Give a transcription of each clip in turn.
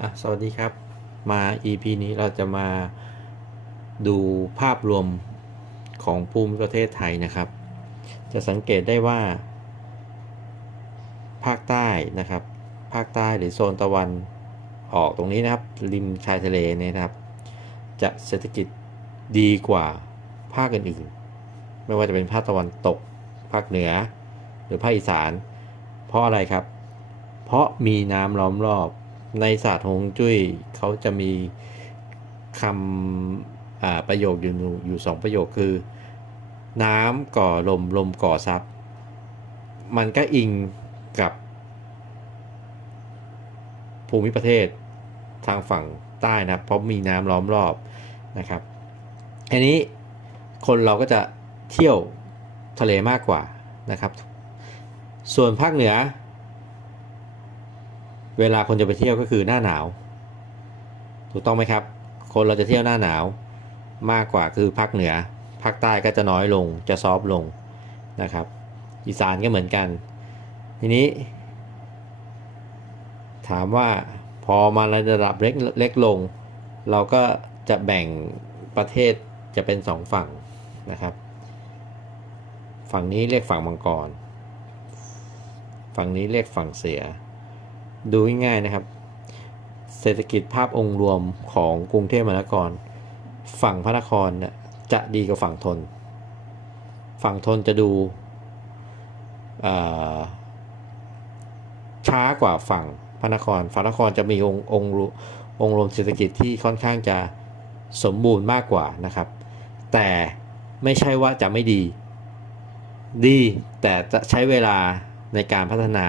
อะสวัสดีครับมา EP นี้เราจะมาดูภาพรวมของภูมิประเทศไทยนะครับ จะสังเกตได้ว่า ภาคใต้นะครับ ภาคใต้หรือโซนตะวันออกตรงนี้นะครับ ริมชายทะเลเนี่ยนะครับ จะเศรษฐกิจดีกว่าภาคอื่นๆ ไม่ว่าจะเป็นภาคตะวันตก ภาคเหนือ หรือภาคอีสาน เพราะอะไรครับ เพราะมีน้ำล้อมรอบ ในศาสตร์ฮวงจุ้ยเขาจะมีคำประโยคอยู่อยู่สองประโยคคือ น้ำก่อลมลมก่อซับมันก็อิงกับ ภูมิประเทศทางฝั่งใต้นะเพราะมีน้ำล้อมรอบนะครับอันนี้คนเราก็จะเที่ยวทะเลมากกว่านะครับ ส่วนภาคเหนือ เวลาคนจะไปเที่ยวก็คือหน้าหนาว ถูกต้องไหมครับ คนเราจะเที่ยวหน้าหนาว มากกว่าคือภาคเหนือภาคใต้ก็จะน้อยลงจะซอฟต์ลงนะครับ อีสานก็เหมือนกัน ทีนี้ ถามว่าพอมาระดับเล็กเล็กลง เราก็จะแบ่งประเทศจะเป็นสองฝั่งนะครับ ฝั่งนี้เรียกฝั่งมังกร ฝั่งนี้เรียกฝั่งเสือ ดูง่ายๆนะครับ เศรษฐกิจภาพองค์รวมของกรุงเทพมหานคร ฝั่งพระนครจะดีกว่าฝั่งทน ฝั่งทนจะดูช้ากว่าฝั่งพระนครพระนครจะมีองค์องค์องรวมเศรษฐกิจที่ค่อนข้างจะสมบูรณ์มากกว่านะครับ แต่ไม่ใช่ว่าจะไม่ดี ดีแต่จะใช้เวลาในการพัฒนา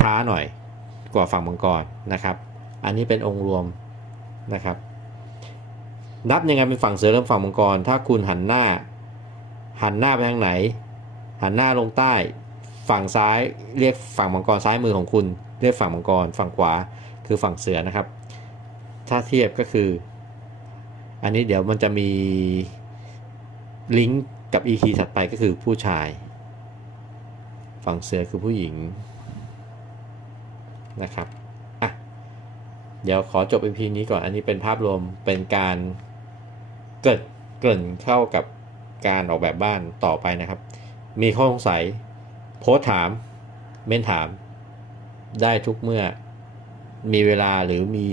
ช้าหน่อยกว่าฝั่งมังกรนะครับ อันนี้เป็นองค์รวมนะครับ นับยังไงเป็นฝั่งเสือและฝั่งมังกร ถ้าคุณหันหน้า หันหน้าไปทางไหน หันหน้าลงใต้ ฝั่งซ้ายเรียกฝั่งมังกรซ้ายมือของคุณ เรียกฝั่งมังกร ฝั่งขวาคือฝั่งเสือนะครับ ถ้าเทียบก็คือ อันนี้เดี๋ยวมันจะมีลิงก์กับ EP ถัดไปก็คือผู้ชาย ฝั่งเสือคือผู้หญิง นะครับอะเดี๋ยวขอจบ EP นี้ก่อนอันนี้เป็นภาพรวมเป็นการเกิดเกริ่นเข้ากับการออกแบบบ้านต่อไปนะครับ มีข้อสงสัย โพสถาม เม้นถาม ได้ทุกเมื่อมีเวลาหรือมี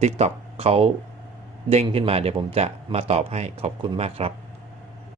TikTok เขาเด้งขึ้นมาเดี๋ยวผมจะมาตอบให้ขอบคุณมากครับ